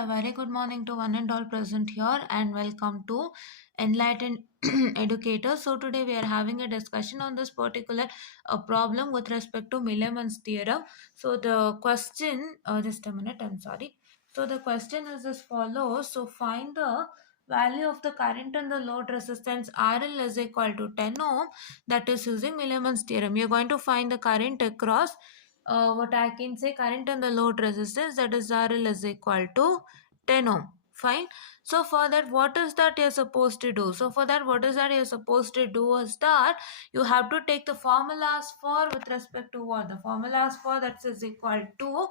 a very good morning to one and all present here, and welcome to Enlightened Educator. So, today we are having a discussion on this particular problem with respect to Milliman's theorem. So, the question, just a minute, I'm sorry. So, the question is as follows. So, find the value of the current and the load resistance RL is equal to 10 ohm, that is using Milliman's theorem. You're going to find the current across what I can say current and the load resistance, that is RL is equal to 10 ohm. Fine. So for that, what is that you're supposed to do? So for that, what is that you're supposed to do is that you have to take the formulas for with respect to what? The formulas for that is equal to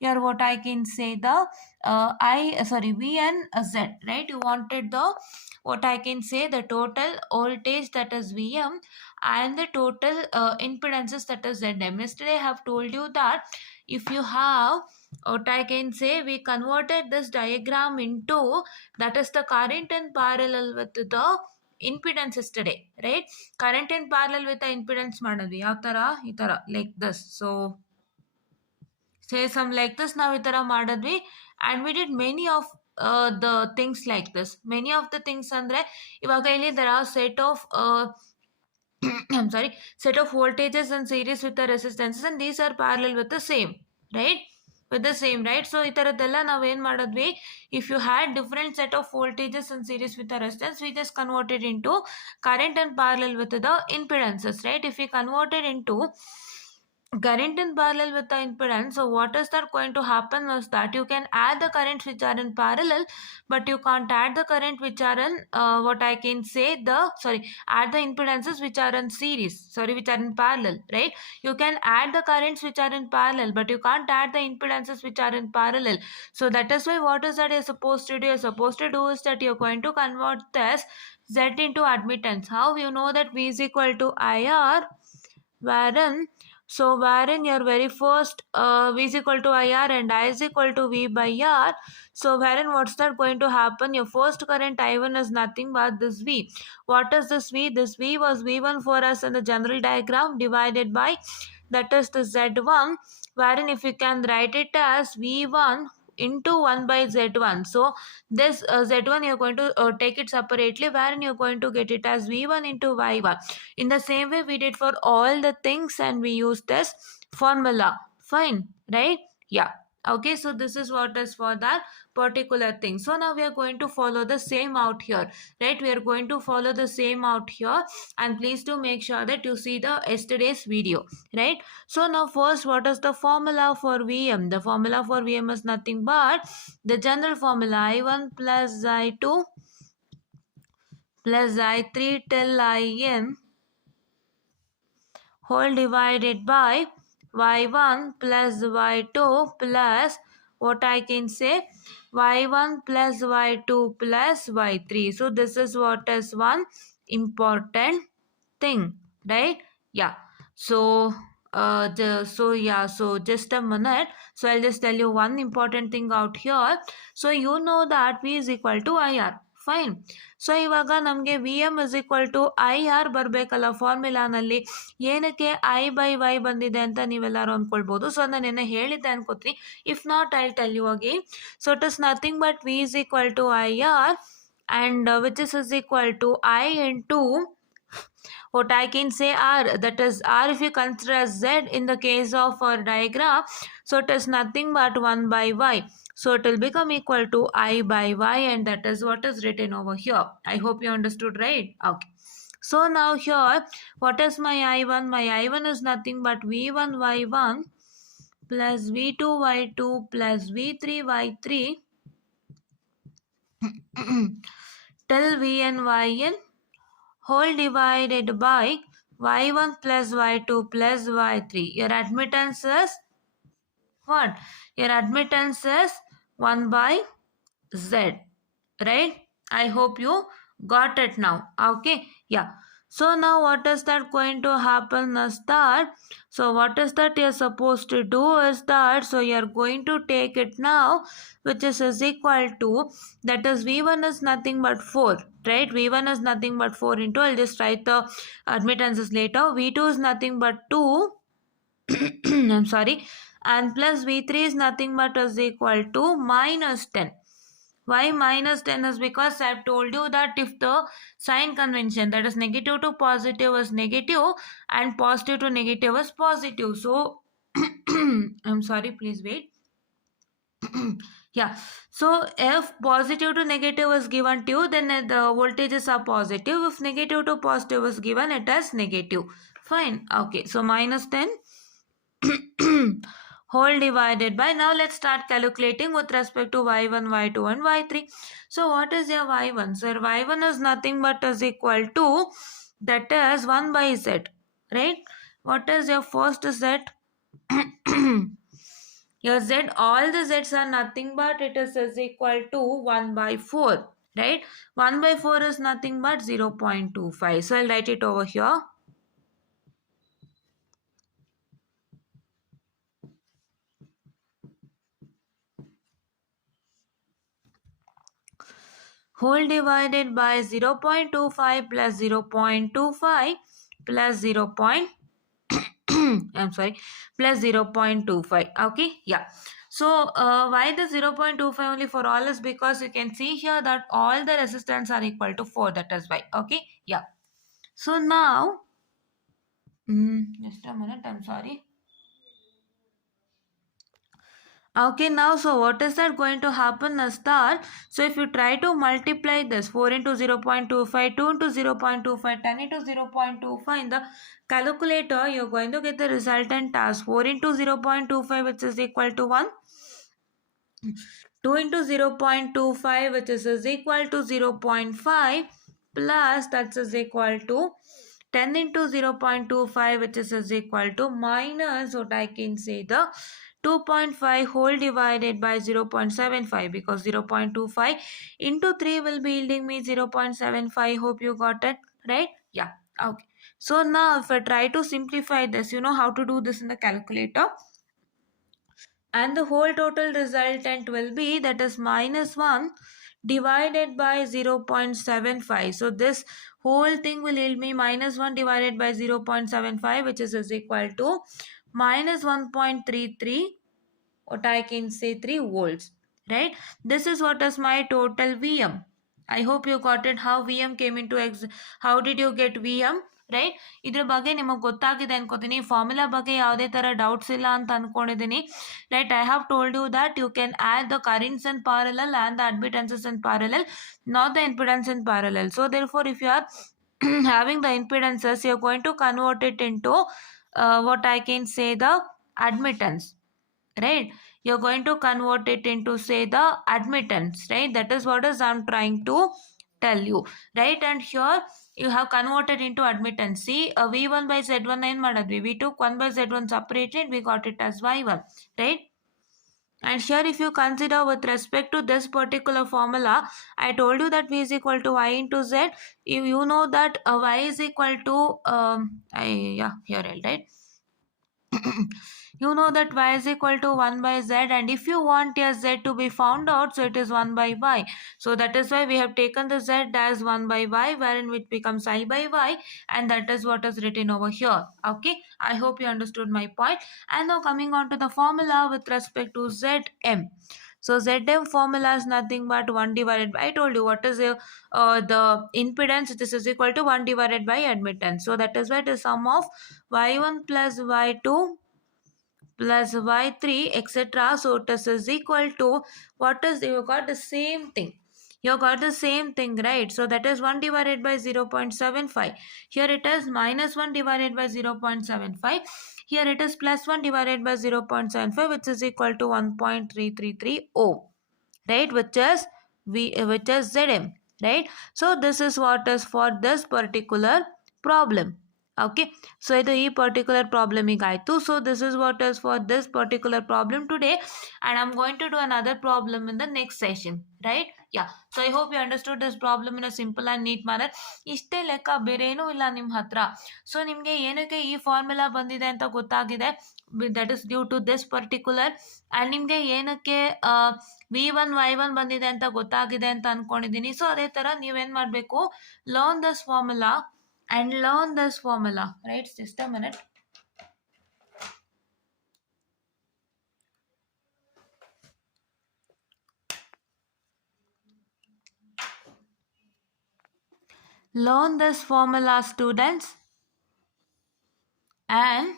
here what I can say the V and Z, right? You wanted the what I can say the total voltage, that is VM, and the total impedances, that is ZM. Yesterday I have told you that if you have what I can say, we converted this diagram into that is the current in parallel with the impedance yesterday, right? Current in parallel with the impedance ಮಾಡಿದ್ವಿ ಯಾವ ತರ ಈ ತರ like this. So say some like this ನಾವು ಈ ತರ ಮಾಡಿದ್ವಿ and we did many of the things like this. Many of the things ಅಂದ್ರೆ ಇವಾಗ ಇಲ್ಲಿ there are set of I'm sorry, set of voltages in series with the resistances, and these are parallel with the same, right? With the same, right? So ಈ ತರದ್ದೆಲ್ಲ ನಾವು ಏನು ಮಾಡಿದ್ವಿ, if you had different set of voltages in series with the resistance, we just converted into current and parallel with the impedances, right? If we converted into current in parallel with the impedance, so what is that going to happen is that you can add the currents which are in parallel, but you can't add the current which are in add the impedances which are in series, which are in parallel, right? You can add the currents which are in parallel, but you can't add the impedances which are in parallel. So that is why what is that you're supposed to do? You're supposed to do is that you're going to convert this Z into admittance. How you know that V is equal to IR, wherein your very first V is equal to IR and I is equal to V by R. So wherein what's that going to happen? Your first current I1 is nothing but this V. What is this V? This V was V1 for us in the general diagram divided by that is the Z1, wherein if you can write it as V1 into 1 by Z1. So this Z1 you're going to take it separately, wherein you're going to get it as V1 into Y1. In the same way we did for all the things, and we use this formula. Fine, right? Yeah. Okay, so this is what is for that particular thing. So now we are going to follow the same out here, right? We are going to follow the same out here, and please do make sure that you see the yesterday's video, right? So now first, what is the formula for VM? The formula for VM is nothing but the general formula I1 plus I2 plus I3 till IN whole divided by y1 plus y2 plus what I can say y1 plus y2 plus y3. So this is what is one important thing, right? Yeah. So so just a minute. So I'll just tell you one important thing out here. So you know that V is equal to IR. Fine. So ಇವಾಗ ನಮಗೆ V M is equal to I R ಬರಬೇಕಲ್ಲ ಫಾರ್ಮುಲಾನಲ್ಲಿ. ಏನಕ್ಕೆ I by Y ಬಂದಿದೆ ಅಂತ ನೀವೆಲ್ಲರೂ ಅಂದ್ಕೊಳ್ಬೋದು. So ನಾನು ನಿನ್ನೆ ಹೇಳಿದ್ದೆ ಅನ್ಕೋತೀನಿ. If not I tell you again. So it is nothing but V is equal to I R and which is equal to I into what I can say R, that is R if you consider as Z in the case of our diagram. So it is nothing but 1 by Y. So it will become equal to I by Y, and that is what is written over here. I hope you understood, right? Okay. So now here, what is my I1? My I1 is nothing but V1 Y1 plus V2 Y2 plus V3 Y3 till Vn Yn whole divided by y1 plus y2 plus y3. Your admittance is what? Your admittance is 1 by Z, right? I hope you got it now. Okay, yeah. So now what is that going to happen is that, so what is that you're supposed to do is that, so you're going to take it now, which is equal to, that is V1 is nothing but 4, right? V1 is nothing but 4 into, I'll just write the admittances later. V2 is nothing but 2 I'm sorry, and plus V3 is nothing but is equal to minus 10. Why minus 10 is because I have told you that if the sign convention, that is negative to positive, is negative and positive to negative is positive. So I'm sorry, please wait. Yeah, so if positive to negative is given to you, then the voltages are positive. If negative to positive is given, it is negative. Fine. Okay, so minus 10 whole divided by, now let's start calculating with respect to y1, y2 and y3. So what is your y1? So your y1 is nothing but is equal to, that is 1 by z, right? What is your first z? Your z, all the z's are nothing but it is equal to 1 by 4, right? 1 by 4 is nothing but 0.25. So I'll write it over here. Whole divided by 0.25 plus 0.25 plus 0. I'm sorry, plus 0.25. Okay, yeah. So why the 0.25 only for all is because you can see here that all the resistance are equal to 4. That is why. Okay, yeah. So now, just a minute, I'm sorry. Okay, now so what is that going to happen is that, so if you try to multiply this 4 into 0.25, 2 into 0.25, 10 into 0.25 in the calculator, you're going to get the resultant as 4 into 0.25, which is equal to 1, 2 into 0.25, which is equal to 0.5, plus that is equal to 10 into 0.25, which is equal to minus what I can say the 2.5 whole divided by 0.75, because 0.25 into 3 will be yielding me 0.75. Hope you got it, right? Yeah, okay. So now if I try to simplify this, you know how to do this in the calculator. And the whole total resultant will be, that is minus 1 divided by 0.75. So this whole thing will yield me minus 1 divided by 0.75, which is equal to minus 1.33, what I can say 3 volts, right? This is what is my total VM. I hope you got it, how VM came into how did you get VM, right? ಇದ್ರ ಬಗ್ಗೆ ನಿಮಗೆ ಗೊತ್ತಾಗಿದೆ ಅನ್ಕೋತೀನಿ. Formula ಬಗ್ಗೆ ಯಾವುದೇ ಥರ doubts ಇಲ್ಲ ಅಂತ ಅನ್ಕೊಂಡಿದ್ದೀನಿ, right? I have told you that you can add the currents in parallel and the admittances in parallel, not the impedance in parallel. So therefore, if you are having the impedances, you are going to convert it into what I can say the admittance, right? You're going to convert it into say the admittance, right? That is what is I'm trying to tell you, right? And here you have converted into admittance. See, v1 by z1 ಏನ್ ಮಾಡಿದ್ವಿ, we took 1 by z1 separated, we got it as y1, right? And here if you consider with respect to this particular formula, I told you that v is equal to y into z. If you know that y is equal to here I'll write you know that y is equal to 1 by z, and if you want your z to be found out, so it is 1 by y. So that is why we have taken the z as 1 by y, wherein which becomes I by y, and that is what is written over here. Okay, I hope you understood my point. And now coming on to the formula with respect to Zm. So Zm formula is nothing but 1 divided by, I told you what is the impedance, this is equal to 1 divided by admittance. So that is why it is sum of y1 plus y2 plus y3 etc. So this is equal to, what is, you got the same thing, you got the same thing, right? So that is 1 divided by 0.75. Here it is minus 1 divided by 0.75. Here it is plus 1 divided by 0.75, which is equal to 1.333 ohm, right? Which is Zm, right? So this is what is for this particular problem. Okay, so ಇದು ಈ particular ಪ್ರಾಬ್ಲಮಿಗೆ ಆಯಿತು. So this is what is for this particular problem today, and I am going to do another problem in the next session, right? Yeah, so I hope you understood this problem in a simple and neat manner. ಇಷ್ಟೇ ಲೆಕ್ಕ, ಬೇರೆ ಏನೂ ಇಲ್ಲ ನಿಮ್ಮ ಹತ್ರ. So ನಿಮಗೆ ಏನಕ್ಕೆ ಈ ಫಾರ್ಮುಲಾ ಬಂದಿದೆ ಅಂತ ಗೊತ್ತಾಗಿದೆ, that is due to this particular. And ನಿಮಗೆ ಏನಕ್ಕೆ v1 y1 ಬಂದಿದೆ ಅಂತ ಗೊತ್ತಾಗಿದೆ ಅಂತ ಅಂದ್ಕೊಂಡಿದ್ದೀನಿ. ಸೊ ಅದೇ ಥರ ನೀವೇನು ಮಾಡಬೇಕು, learn this formula and learn this formula, right? Just a minute. Learn this formula, students, and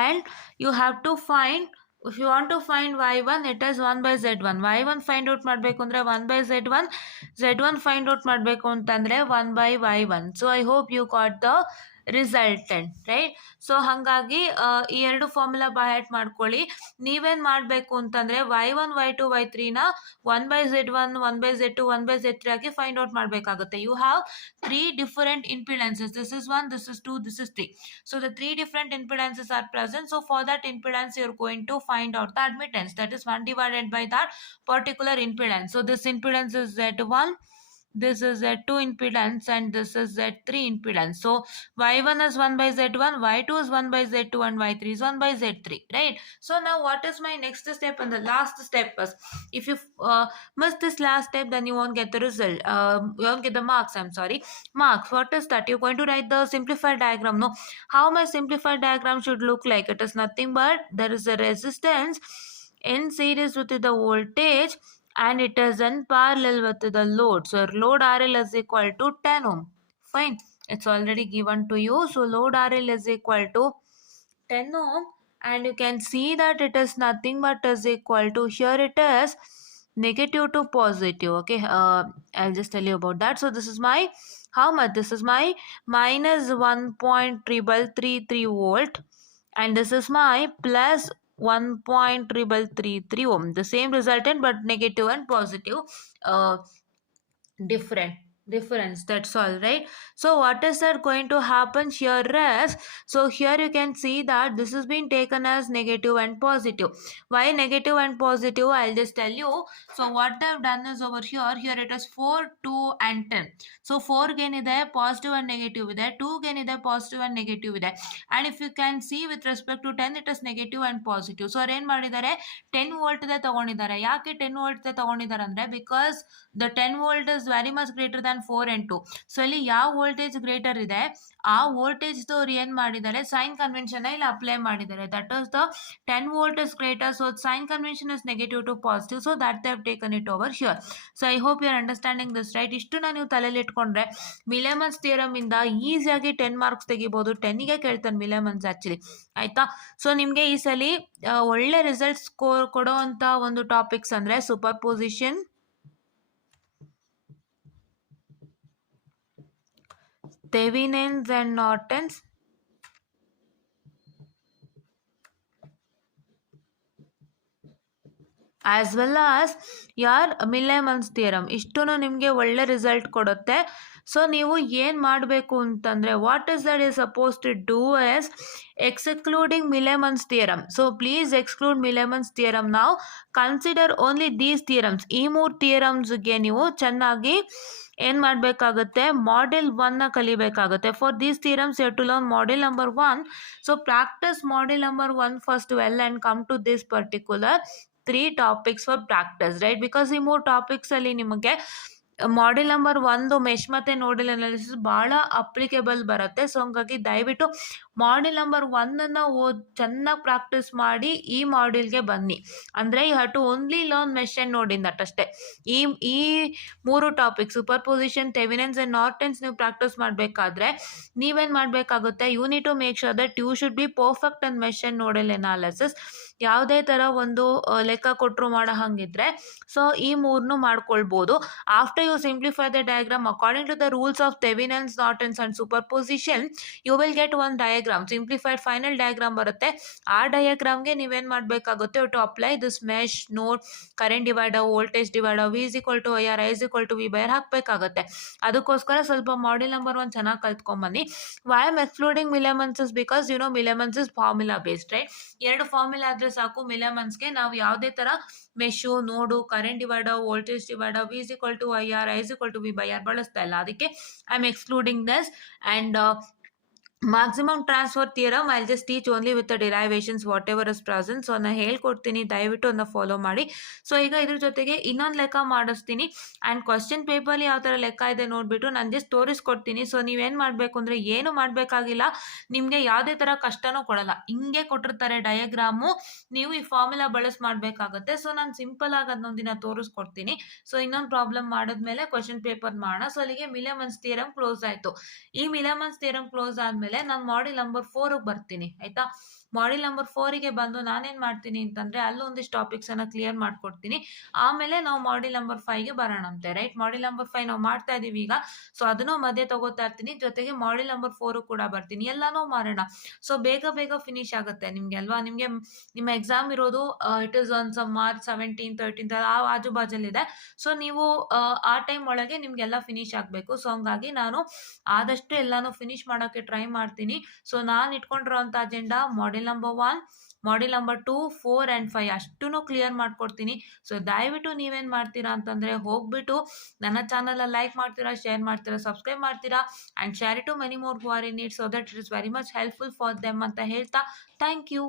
and you have to find, if you want to find y1, it is 1 by z1. y1 find out ಮಾಡಬೇಕು ಅಂದರೆ 1 by z1, z1 find out ಮಾಡಬೇಕು ಅಂತಂದರೆ 1 by y1. So I hope you got the resultant, right? So ಹಾಗಾಗಿ ಈ ಎರಡು formula by hat ಮಾಡ್ಕೊಳ್ಳಿ. ನೀವೇನು ಮಾಡಬೇಕು ಅಂತಂದರೆ y1 y2 y3ನ 1 by z1 1 by z2 1 by z3 ಆಗಿ ಫೈಂಡ್ ಔಟ್ ಮಾಡಬೇಕಾಗುತ್ತೆ. You have 3 different impedances. This is 1, this is 2, this is 3. So the 3 different impedances are present. So for that impedance, you're going to find out the admittance. That is 1 divided by that particular impedance. So this impedance is Z1, this is Z2 impedance, and this is Z3 impedance. So Y1 is 1 by Z1, Y2 is 1 by Z2, and Y3 is 1 by Z3, right? So now what is my next step and the last step is, if you miss this last step, then you won't get the result. You won't get the marks, I'm sorry. Marks, what is that? You're going to write the simplified diagram. No, how my simplified diagram should look like? It is nothing but there is a resistance in series with the voltage, and it is in parallel with the load. So load RL is equal to 10 ohm. Fine, it's already given to you. So load RL is equal to 10 ohm, and you can see that it is nothing but is equal to, here it is negative to positive. Okay, I'll just tell you about that. So this is my, how much? This is my minus 1.3333 volt, and this is my plus 1.3333 ohm. The same resultant but negative and positive uh, difference, that's all, right? So what is that going to happen here is, so here you can see that this is being taken as negative and positive. Why negative and positive? I'll just tell you. So what I've done is, over here it is 4, 2 and 10. So 4 gain ide, positive and negative ide, 2 gain ide, positive and negative ide, and if you can see with respect to 10, it is negative and positive. So ಏನು ಮಾಡಿದ್ದಾರೆ, 10 volt ತಗೊಂಡಿದ್ದಾರೆ. ಯಾಕೆ 10 volt ತಗೊಂಡಿದ್ದಾರೆ ಅಂದರೆ, because the 10 volt is very much greater than 4 and 2. So ಇಲ್ಲಿ ಯಾವ voltage greater ಇದೆ, ಆ ವೋಲ್ಟೇಜ್ ಅವ್ರು ಏನು ಮಾಡಿದ್ದಾರೆ, ಸೈನ್ ಕನ್ವೆನ್ಷನ್ ಇಲ್ಲಿ ಅಪ್ಲೈ ಮಾಡಿದ್ದಾರೆ. That is the 10 volt is greater, so sign convention is negative to positive, so that they have taken it over here. So I hope you are understanding this, right? ಇಷ್ಟನ್ನ ನೀವು ತಲೆಯಲ್ಲಿ ಇಟ್ಕೊಂಡ್ರೆ ಮಿಲೆಮನ್ಸ್ theorem ಇಂದ ಈಸಿಯಾಗಿ 10 marks ತೆಗಿಬಹುದು. 10ಗೆ ಕೇಳ್ತಾನೆ ಮಿಲೆಮನ್ಸ್ actually, ಆಯ್ತಾ? So ನಿಮಗೆ ಈ ಸಲ ಒಳ್ಳೆ ರಿಸಲ್ಟ್ ಸ್ಕೋರ್ ಕೊಡೋವಂಥ ಒಂದು ಟಾಪಿಕ್ಸ್ ಅಂದರೆ super position, Thevenin's and Norton's, as well as your Milliman's theorem. ಇಷ್ಟೂ ನಿಮಗೆ ಒಳ್ಳೆ ರಿಸಲ್ಟ್ ಕೊಡುತ್ತೆ. ಸೊ ನೀವು ಏನು ಮಾಡಬೇಕು ಅಂತಂದರೆ, what is that is supposed to do is excluding Millman's theorem. So please exclude Millman's theorem. ನಾವು ಕನ್ಸಿಡರ್ ಓನ್ಲಿ ದೀಸ್ ಥಿಯರಮ್ಸ್. ಈ 3 ಥಿಯರಮ್ಸ್ಗೆ ನೀವು ಚೆನ್ನಾಗಿ ಏನು ಮಾಡಬೇಕಾಗುತ್ತೆ, ಮಾಡೆಲ್ 1ನ ಕಲಿಬೇಕಾಗುತ್ತೆ. For these theorems you have to learn model number 1. So practise model number 1 first well and come to this particular 3 topics for practice, right? Because ಈ 3 ಟಾಪಿಕ್ಸಲ್ಲಿ ನಿಮಗೆ ಮಾಡೆಲ್ ನಂಬರ್ 1 ಮೆಶ್ ಮತ್ತು ನೋಡಲ್ ಅನಾಲಿಸಿಸ್ ಭಾಳ applicable ಬರುತ್ತೆ. So ಹಂಗಾಗಿ ದಯವಿಟ್ಟು model number 1ಅನ್ನು ಚೆನ್ನಾಗಿ practice ಮಾಡಿ ಈ ಮಾಡ್ಯೂಲ್ಗೆ ಬನ್ನಿ. ಅಂದರೆ you have to only learn mesh and nodal that ಅಷ್ಟೇ. ಈ 3 topic superposition, Thevenin's and Norton's ನೀವು ಪ್ರಾಕ್ಟೀಸ್ ಮಾಡಬೇಕಾದ್ರೆ ನೀವೇನು ಮಾಡಬೇಕಾಗುತ್ತೆ, you need to make sure that you should be perfect and mesh and nodal analysis. ಯಾವುದೇ ಥರ ಒಂದು ಲೆಕ್ಕ ಕೊಟ್ಟರು ಮಾಡೋ ಹಾಗಿದ್ರೆ ಸೊ ಈ 3ನೂ ಮಾಡ್ಕೊಳ್ಬೋದು. After you simplify the diagram according to the rules of Thevenin's, Norton's and superposition, you will get one diagram, simplified final diagram ಬರುತ್ತೆ. ಆ ಡಯಾಗ್ರಾಮ್ಗೆ ನೀವೇನು ಮಾಡಬೇಕಾಗುತ್ತೆ, to apply this mesh, node, current divider, voltage divider, V is equal to I R, I is equal to V by R ಹಾಕಬೇಕಾಗುತ್ತೆ. ಅದಕ್ಕೋಸ್ಕರ ಸ್ವಲ್ಪ model number 1 ಚೆನ್ನಾಗಿ ಕಲ್ತ್ಕೊಂಬನ್ನಿ. Why am excluding Millman's is because you no ಮಿಲೆಮನ್ಸ್ is formula based, right? 2 formula ಆದರೆ ಸಾಕು. ಮಿಲೆಮನ್ಸ್ಗೆ ನಾವು ಯಾವುದೇ ಥರ mesh, node, current divider, voltage divider, V is equal to I R, I is equal to V by R ಬಳಸ್ತಾ ಇಲ್ಲ. ಅದಕ್ಕೆ I am excluding this. And maximum transfer theorem I just teach only with the derivations whatever is present. So ನಾನು ಹೇಳ್ಕೊಡ್ತೀನಿ, ದಯವಿಟ್ಟು ಅದನ್ನ follow ಮಾಡಿ. So ಈಗ ಇದ್ರ ಜೊತೆಗೆ ಇನ್ನೊಂದು ಲೆಕ್ಕ ಮಾಡಿಸ್ತೀನಿ ಆ್ಯಂಡ್ ಕ್ವಶನ್ ಪೇಪರ್ಲಿ ಯಾವ ಥರ ಲೆಕ್ಕ ಇದೆ ನೋಡಿಬಿಟ್ಟು ನಾನು ಜಸ್ಟ್ ತೋರಿಸ್ಕೊಡ್ತೀನಿ. ಸೊ ನೀವೇನು ಮಾಡಬೇಕು ಅಂದರೆ ಏನು ಮಾಡಬೇಕಾಗಿಲ್ಲ, ನಿಮಗೆ ಯಾವುದೇ ಥರ ಕಷ್ಟನೂ ಕೊಡಲ್ಲ, ಹಿಂಗೆ ಕೊಟ್ಟಿರ್ತಾರೆ ಡಯಾಗ್ರಾಮು, ನೀವು ಈ ಫಾರ್ಮುಲಾ ಬಳಸಿ ಮಾಡಬೇಕಾಗುತ್ತೆ. ಸೊ ನಾನು ಸಿಂಪಲ್ ಆಗಿ ಅದನ್ನೊಂದಿನ ತೋರಿಸ್ಕೊಡ್ತೀನಿ. ಸೊ ಇನ್ನೊಂದು ಪ್ರಾಬ್ಲಮ್ ಮಾಡಿದ್ಮೇಲೆ ಕ್ವಶನ್ ಪೇಪರ್ ಮಾಡೋಣ. ಸೊ ಅಲ್ಲಿಗೆ ಮಿಲೆಮನ್ಸ್ ಥಿಯರಮ್ ಕ್ಲೋಸ್ ಆಯಿತು. ಈ ಮಿಲೆಮನ್ಸ್ ಥಿಯರಮ್ ಕ್ಲೋಸ್ ಆದಮೇಲೆ ನಾನು ಮಾಡೆಲ್ ನಂಬರ್ 4ಗೆ ಬರ್ತೀನಿ. ಆಯ್ತಾ, ಮಾಡೆಲ್ ನಂಬರ್ 4ಗೆ ಬಂದು ನಾನೇನು ಮಾಡ್ತೀನಿ ಅಂತಂದರೆ ಅಲ್ಲೊಂದಿಷ್ಟು ಟಾಪಿಕ್ಸನ್ನು ಕ್ಲಿಯರ್ ಮಾಡ್ಕೊಡ್ತೀನಿ. ಆಮೇಲೆ ನಾವು ಮಾಡೆಲ್ ನಂಬರ್ 5ಗೆ ಬರೋಣಂತೆ. ರೈಟ್, ಮಾಡೆಲ್ ನಂಬರ್ 5 ನಾವು ಮಾಡ್ತಾ ಇದ್ದೀವಿ ಈಗ. ಸೊ ಅದನ್ನು ಮಧ್ಯೆ ತಗೋತಾ ಇರ್ತೀನಿ, ಜೊತೆಗೆ ಮಾಡೆಲ್ ನಂಬರ್ 4 ಕೂಡ ಬರ್ತೀನಿ, ಎಲ್ಲನೂ ಮಾಡೋಣ. ಸೊ ಬೇಗ ಬೇಗ ಫಿನಿಶ್ ಆಗುತ್ತೆ ನಿಮಗೆ ಅಲ್ವಾ. ನಿಮಗೆ ನಿಮ್ಮ ಎಕ್ಸಾಮ್ ಇರೋದು it is on some March 17, 13 ಆ ಆಜು ಬಾಜಲ್ಲಿದೆ. ಸೊ ನೀವು ಆ ಟೈಮ್ ಒಳಗೆ ನಿಮಗೆಲ್ಲ ಫಿನಿಶ್ ಆಗಬೇಕು. ಸೊ ಹಂಗಾಗಿ ನಾನು ಆದಷ್ಟು ಎಲ್ಲಾನು ಫಿನಿಶ್ ಮಾಡೋಕ್ಕೆ ಟ್ರೈ ಮಾಡ್ತೀನಿ. ಸೊ ನಾನು ಇಟ್ಕೊಂಡಿರೋಂಥ agenda model number 1, model number 2, 4 and 5 ಅಷ್ಟೂ ಕ್ಲಿಯರ್ ಮಾಡ್ಕೊಡ್ತೀನಿ. ಸೊ ದಯವಿಟ್ಟು ನೀವೇನು ಮಾಡ್ತೀರಾ ಅಂತಂದರೆ ಹೋಗ್ಬಿಟ್ಟು ನನ್ನ ಚಾನಲ್ ಲೈಕ್ ಮಾಡ್ತೀರಾ, ಶೇರ್ ಮಾಡ್ತೀರಾ, ಸಬ್ಸ್ಕ್ರೈಬ್ ಮಾಡ್ತೀರಾ and share it to many more who are in need, so that it is very much helpful for them ಅಂತ ಹೇಳ್ತಾ ಥ್ಯಾಂಕ್ ಯು.